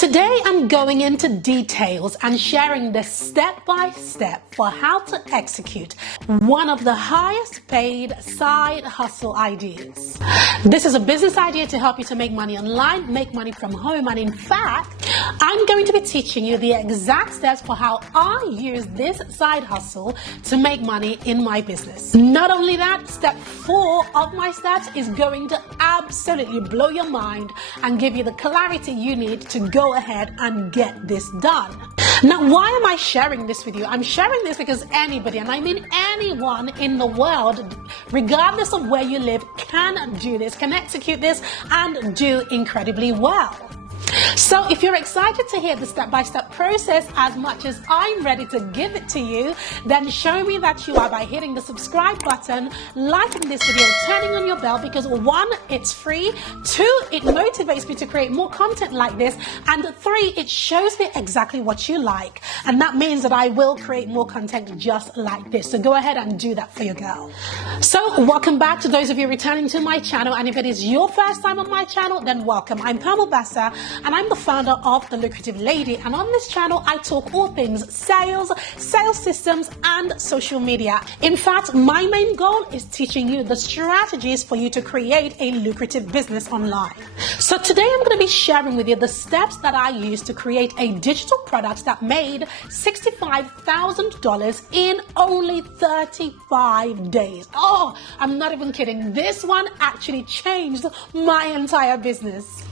Today I'm going into details and sharing the step-by-step for how to execute one of the highest paid side hustle ideas. This is a business idea to help you to make money online, make money from home, and in fact, I'm going to be teaching you the exact steps for how I use this side hustle to make money in my business. Not only that, step 4 of my steps is going to absolutely blow your mind and give you the clarity you need to go ahead and get this done. Now, why am I sharing this with you? I'm sharing this because anybody, and I mean anyone in the world, regardless of where you live, can do this, can execute this, and do incredibly well. So if you're excited to hear the step-by-step process as much as I'm ready to give it to you, then show me that you are by hitting the subscribe button, liking this video, turning on your bell, because 1, it's free, 2, it motivates me to create more content like this, and 3, it shows me exactly what you like, and that means that I will create more content just like this. So go ahead and do that for your girl. So welcome back to those of you returning to my channel, and if it is your first time on my channel, then welcome. I'm Pamela Bassa, and I'm the founder of The Lucrative Lady, and on this channel I talk all things sales, sales systems, and social media. In fact, my main goal is teaching you the strategies for you to create a lucrative business online. So today I'm going to be sharing with you the steps that I used to create a digital product that made $65,000 in only 35 days. Oh, I'm not even kidding. This one actually changed my entire business.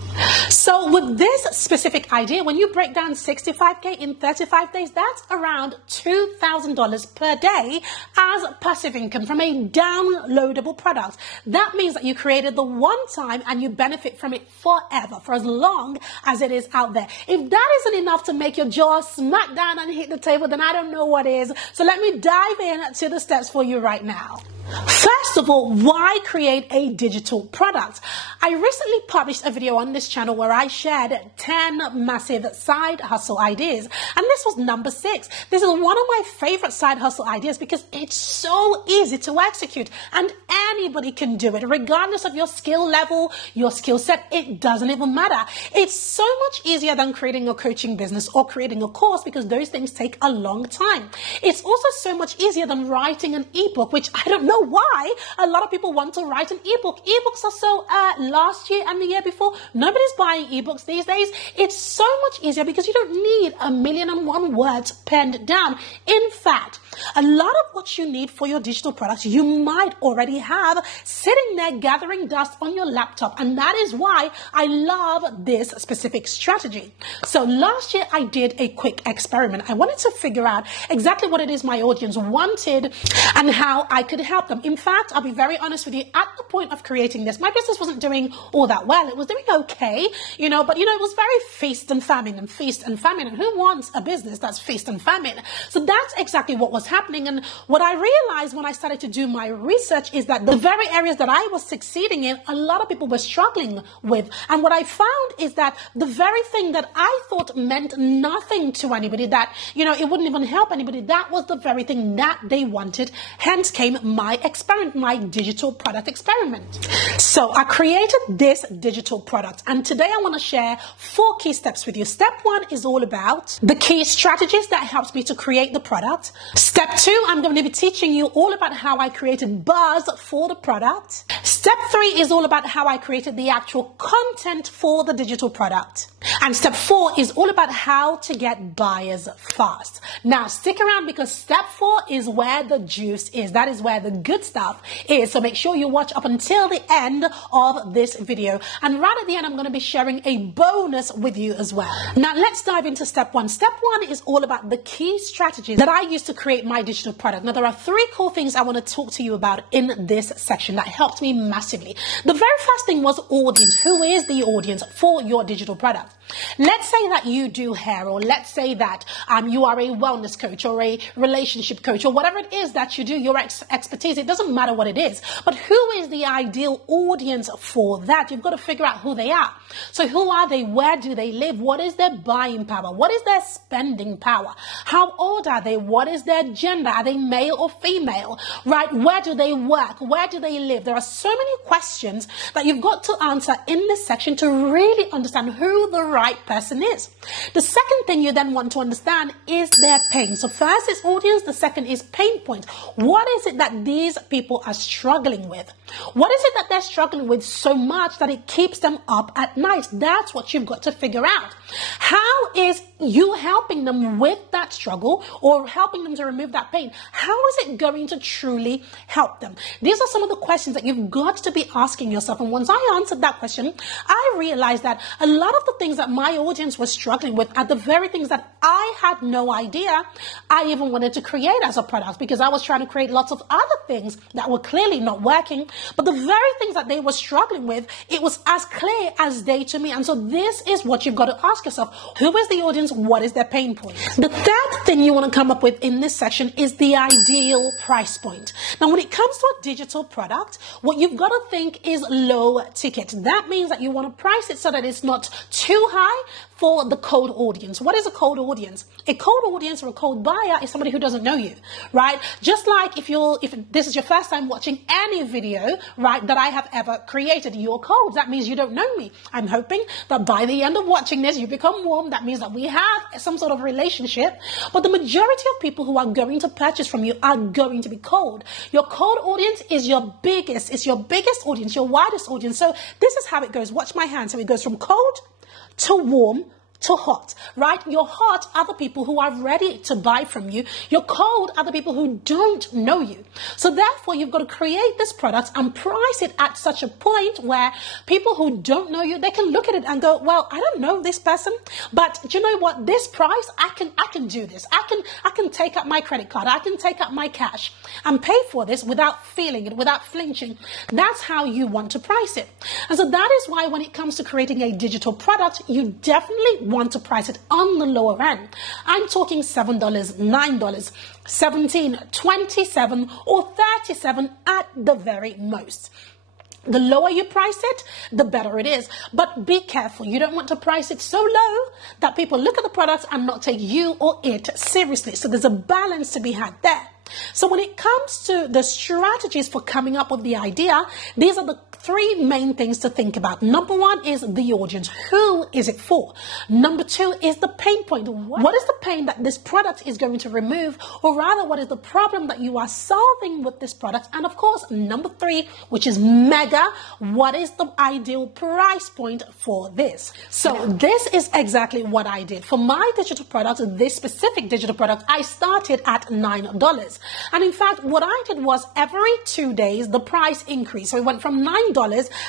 So with this specific idea, when you break down 65K in 35 days, that's around $2,000 per day as passive income from a downloadable product. That means that you created the one time and you benefit from it forever, for as long as it is out there. If that isn't enough to make your jaw smack down and hit the table, then I don't know what is. So let me dive in to the steps for you right now. First of all, why create a digital product? I recently published a video on this channel where I shared 10 massive side hustle ideas, and this was number 6. This is one of my favorite side hustle ideas because it's so easy to execute and anybody can do it regardless of your skill level, your skill set. It doesn't even matter. It's so much easier than creating a coaching business or creating a course because those things take a long time. It's also so much easier than writing an ebook, which I don't know why a lot of people want to write an ebook. Ebooks are so last year and the year before, nobody's buying ebooks these days. It's so much easier because you don't need 1,000,001 words penned down. In fact, a lot of what you need for your digital products you might already have sitting there gathering dust on your laptop, and that is why I love this specific strategy. So last year I did a quick experiment. I wanted to figure out exactly what it is my audience wanted and how I could help them. In fact, I'll be very honest with you, at the point of creating this, my business wasn't doing all that well. It was doing okay, but it was very feast and famine and feast and famine. And who wants a business that's feast and famine? So that's exactly what was happening. And what I realized when I started to do my research is that the very areas that I was succeeding in, a lot of people were struggling with. And what I found is that the very thing that I thought meant nothing to anybody, that, it wouldn't even help anybody, that was the very thing that they wanted. Hence came my experiment, my digital product experiment. So I created this digital product, and today I want to share 4 key steps with you. Step 1 is all about the key strategies that helped me to create the product. Step 2, I'm going to be teaching you all about how I created buzz for the product. Step 3 is all about how I created the actual content for the digital product. And step 4 is all about how to get buyers fast. Now stick around because step 4 is where the juice is. That is where the good stuff is. So make sure you watch up until the end of this video. And right at the end, I'm going to be sharing a bonus with you as well. Now let's dive into step 1. Step 1 is all about the key strategies that I use to create my digital product. Now there are 3 cool things I want to talk to you about in this section that helped me massively. The very first thing was audience. Who is the audience for your digital product? Let's say that you do hair, or let's say that you are a wellness coach or a relationship coach or whatever it is that you do, your expertise is. It doesn't matter what it is. But who is the ideal audience for that? You've got to figure out who they are. So who are they? Where do they live? What is their buying power? What is their spending power? How old are they? What is their gender? Are they male or female? Right? Where do they work? Where do they live? There are so many questions that you've got to answer in this section to really understand who the right person is. The second thing you then want to understand is their pain. So first is audience. The second is pain point. What is it that these people are struggling with? What is it that they're struggling with so much that it keeps them up at night? That's what you've got to figure out. How is you helping them with that struggle or helping them to remove that pain? How is it going to truly help them? These are some of the questions that you've got to be asking yourself. And once I answered that question, I realized that a lot of the things that my audience was struggling with are the very things that I had no idea I even wanted to create as a product, because I was trying to create lots of other things that were clearly not working. But the very things that they were struggling with, it was as clear as day to me. And so this is what you've got to ask yourself. Who is the audience? What is their pain point? The third thing you want to come up with in this section is the ideal price point. Now, when it comes to a digital product, what you've got to think is low ticket. That means that you want to price it so that it's not too high for the cold audience. What is a cold audience? A cold audience or a cold buyer is somebody who doesn't know you, right? Just like if this is your first time watching any video, right, that I have ever created, you're cold. That means you don't know me. I'm hoping that by the end of watching this, you become warm. That means that we have some sort of relationship. But the majority of people who are going to purchase from you are going to be cold. Your cold audience is your biggest audience, your widest audience. So this is how it goes. Watch my hand. So it goes from cold to warm to hot, right? You're hot, other people who are ready to buy from you. You're cold, other people who don't know you. So therefore, you've got to create this product and price it at such a point where people who don't know you, they can look at it and go, well, I don't know this person, but do you know what? This price, I can do this. I can take up my credit card. I can take up my cash and pay for this without feeling it, without flinching. That's how you want to price it. And so that is why when it comes to creating a digital product, you definitely want to price it on the lower end. I'm talking $7, $9, $17, $27, or $37 at the very most. The lower you price it, the better it is. But be careful. You don't want to price it so low that people look at the product and not take you or it seriously. So there's a balance to be had there. So when it comes to the strategies for coming up with the idea, these are the three main things to think about. Number one is the audience. Who is it for? Number two is the pain point. What is the pain that this product is going to remove? Or rather, what is the problem that you are solving with this product? And of course, number three, which is mega, what is the ideal price point for this? So this is exactly what I did. For my digital product, this specific digital product, I started at $9. And in fact, what I did was every 2 days, the price increased. So it went from $9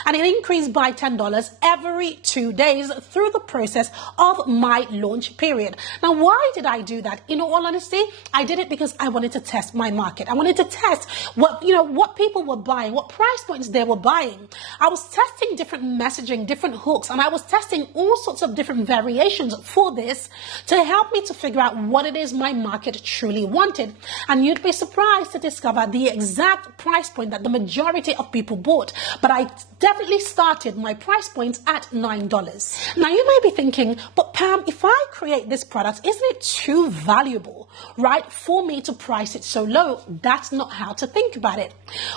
and it increased by $10 every 2 days through the process of my launch period. Now, why did I do that? In all honesty, I did it because I wanted to test my market. I wanted to test what people were buying, what price points they were buying. I was testing different messaging, different hooks, and I was testing all sorts of different variations for this to help me to figure out what it is my market truly wanted. And you'd be surprised to discover the exact price point that the majority of people bought. But I definitely started my price points at $9. Now you may be thinking, but Pam, if I create this product, isn't it too valuable, right, for me to price it so low? That's not how to think about it.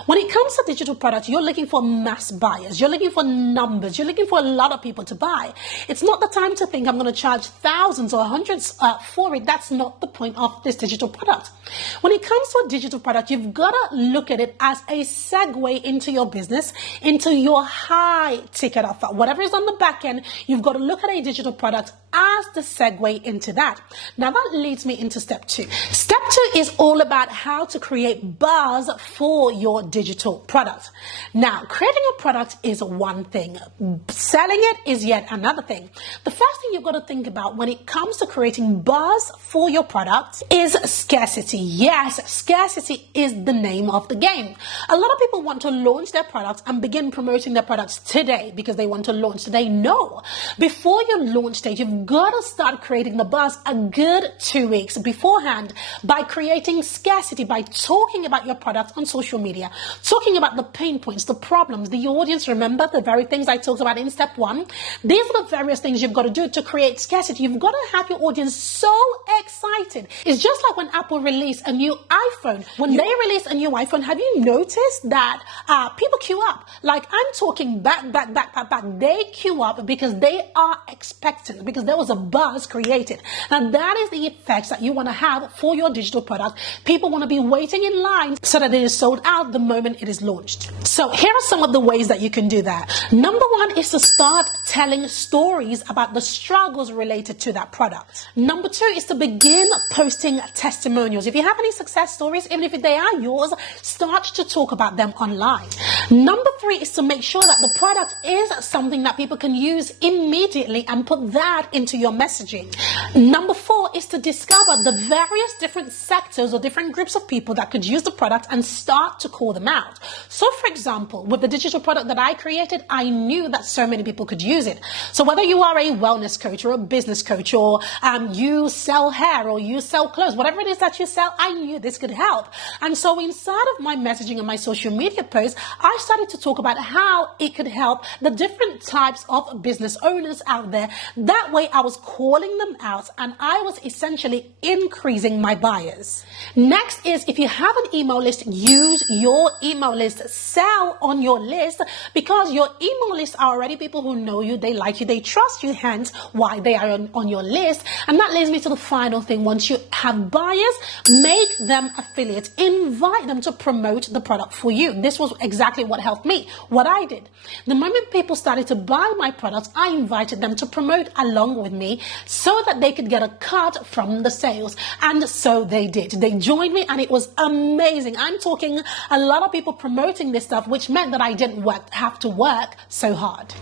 When it comes to digital products, you're looking for mass buyers. You're looking for numbers. You're looking for a lot of people to buy. It's not the time to think I'm going to charge thousands or hundreds for it. That's not the point of this digital product. When it comes to a digital product, you've got to look at it as a segue into your business, into your high ticket offer. Whatever is on the back end, you've got to look at a digital product as the segue into that. Now that leads me into step two. Step two is all about how to create buzz for your digital product. Now, creating a product is one thing. Selling it is yet another thing. The first thing you've got to think about when it comes to creating buzz for your product is scarcity. Yes, scarcity is the name of the game. A lot of people want to launch their products and begin promoting their products today because they want to launch today. No. Before your launch stage, you've you've got to start creating the buzz a good 2 weeks beforehand by creating scarcity, by talking about your product on social media, talking about the pain points, the problems, the audience. Remember the very things I talked about in step 1? These are the various things you've got to do to create scarcity. You've got to have your audience so excited. It's just like when Apple released a new iPhone. When they release a new iPhone, have you noticed that people queue up? Like, I'm talking back. They queue up because they are expectant, because there was a buzz created. Now, that is the effects that you want to have for your digital product. People want to be waiting in line so that it is sold out the moment it is launched. So here are some of the ways that you can do that. Number 1 is to start telling stories about the struggles related to that product. Number 2 is to begin posting testimonials. If you have any success stories, even if they are yours, start to talk about them online. Number 3 is to make sure that the product is something that people can use immediately and put that into your messaging. Number 4 is to discover the various different sectors or different groups of people that could use the product and start to call them out. So for example, with the digital product that I created, I knew that so many people could use it. So whether you are a wellness coach or a business coach, or you sell hair or you sell clothes, whatever it is that you sell, I knew this could help. And so inside of my messaging and my social media posts, I started to talk about how it could help the different types of business owners out there. That way I was calling them out and I was essentially increasing my buyers. Next is, if you have an email list, use your email list. Sell on your list, because your email list are already people who know you, they like you, they trust you, hence why they are on your list. And that leads me to the final thing. Once you have buyers, make them affiliates. Invite them to promote the product for you. This was exactly what helped me. What I did, the moment people started to buy my products, I invited them to promote along with me so that they could get a cut from the sales. And so they did. They joined me and it was amazing. I'm talking a lot of people promoting this stuff, which meant that I didn't have to work so hard.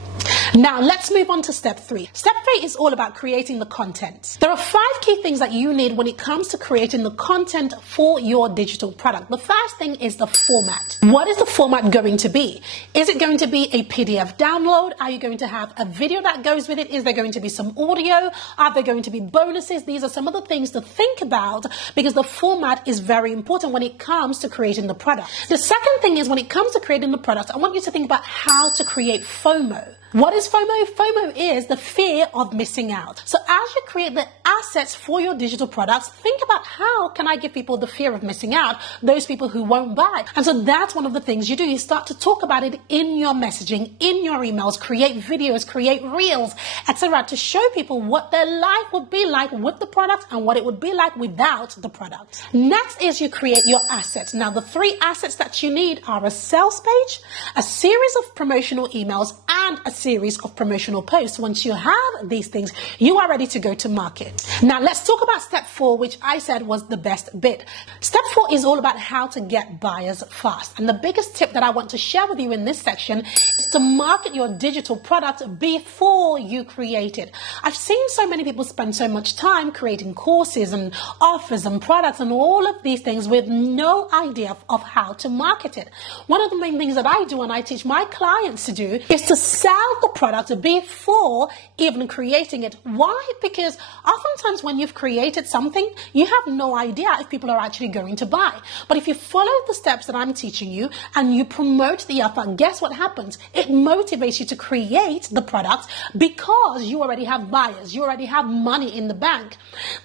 Now let's move on to step 3. Step 3 is all about creating the content. There are 5 key things that you need when it comes to creating the content for your digital product. The first thing is the format. What is the format going to be? Is it going to be a PDF download? Are you going to have a video that goes with it? Is there going to be some audio? Are there going to be bonuses? These are some of the things to think about, because the format is very important when it comes to creating the product. The second thing is, when it comes to creating the product, I want you to think about how to create FOMO. What is FOMO? FOMO is the fear of missing out. So as you create the assets for your digital products, think about, how can I give people the fear of missing out, those people who won't buy? And so that's one of the things you do. You start to talk about it in your messaging, in your emails, create videos, create reels, etc., to show people what their life would be like with the product and what it would be like without the product. Next is you create your assets. Now the 3 assets that you need are a sales page, a series of promotional emails, and a series of promotional posts. Once you have these things, you are ready to go to market. Now let's talk about step 4, which I said was the best bit. Step 4 is all about how to get buyers fast. And the biggest tip that I want to share with you in this section is to market your digital product before you create it. I've seen so many people spend so much time creating courses and offers and products and all of these things with no idea of how to market it. One of the main things that I do and I teach my clients to do is to sell the product before even creating it. Why? Because oftentimes when you've created something, you have no idea if people are actually going to buy. But if you follow the steps that I'm teaching you and you promote the offer, guess what happens? It motivates you to create the product because you already have buyers. You already have money in the bank.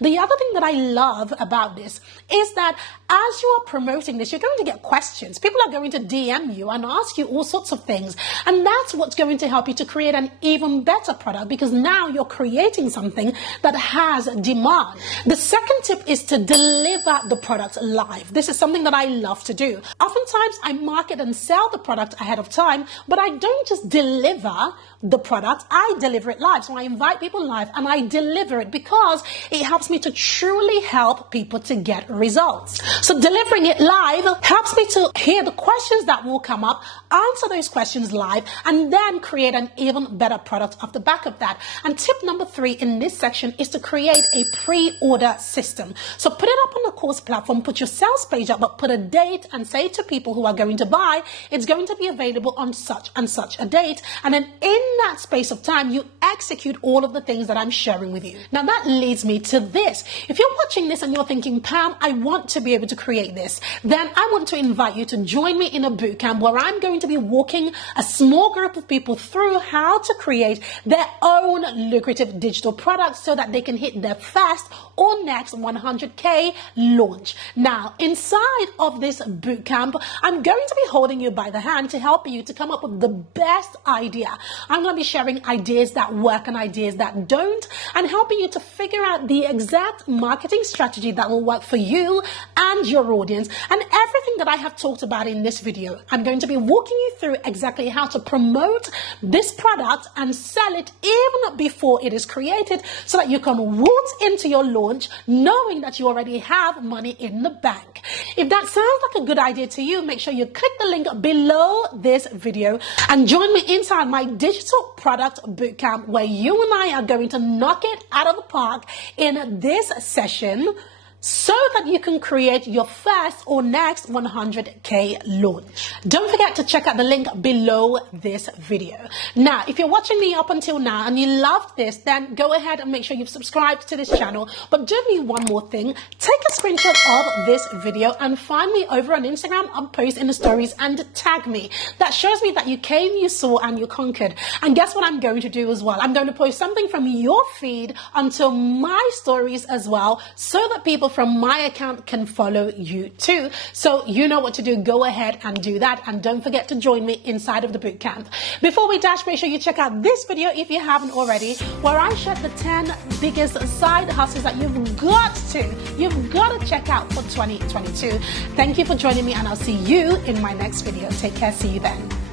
The other thing that I love about this is that as you are promoting this, you're going to get questions. People are going to DM you and ask you all sorts of things. And that's what's going to help you to create an even better product, because now you're creating something that has demand. The second tip is to deliver the product live. This is something that I love to do. Oftentimes I market and sell the product ahead of time, but I don't just deliver the product, I deliver it live. So I invite people live and I deliver it because it helps me to truly help people to get results. So delivering it live helps me to hear the questions that will come up, answer those questions live, and then create an an even better product off the back of that. And tip number 3 in this section is to create a pre-order system. So put it up on the course platform, put your sales page up, but put a date and say to people who are going to buy, it's going to be available on such and such a date. And then in that space of time, you execute all of the things that I'm sharing with you. Now that leads me to this. If you're watching this and you're thinking, Pam, I want to be able to create this, then I want to invite you to join me in a bootcamp where I'm going to be walking a small group of people through how to create their own lucrative digital products so that they can hit their first or next 100K launch. Now, inside of this bootcamp, I'm going to be holding you by the hand to help you to come up with the best idea. I'm going to be sharing ideas that work and ideas that don't, and helping you to figure out the exact marketing strategy that will work for you and your audience. And everything that I have talked about in this video, I'm going to be walking you through exactly how to promote this product and sell it even before it is created, so that you can waltz into your launch knowing that you already have money in the bank. If that sounds like a good idea to you, make sure you click the link below this video and join me inside my digital product bootcamp, where you and I are going to knock it out of the park in this session, so that you can create your first or next 100K launch. Don't forget to check out the link below this video. Now, if you're watching me up until now and you loved this, then go ahead and make sure you've subscribed to this channel. But do me one more thing. Take a screenshot of this video and find me over on Instagram and post in the stories and tag me. That shows me that you came, you saw, and you conquered. And guess what I'm going to do as well? I'm going to post something from your feed onto my stories as well, so that people from my account can follow you too. So you know what to do. Go ahead and do that. And don't forget to join me inside of the bootcamp. Before we dash, make sure you check out this video if you haven't already, where I share the 10 biggest side hustles that you've got to check out for 2022. Thank you for joining me, and I'll see you in my next video. Take care. See you then.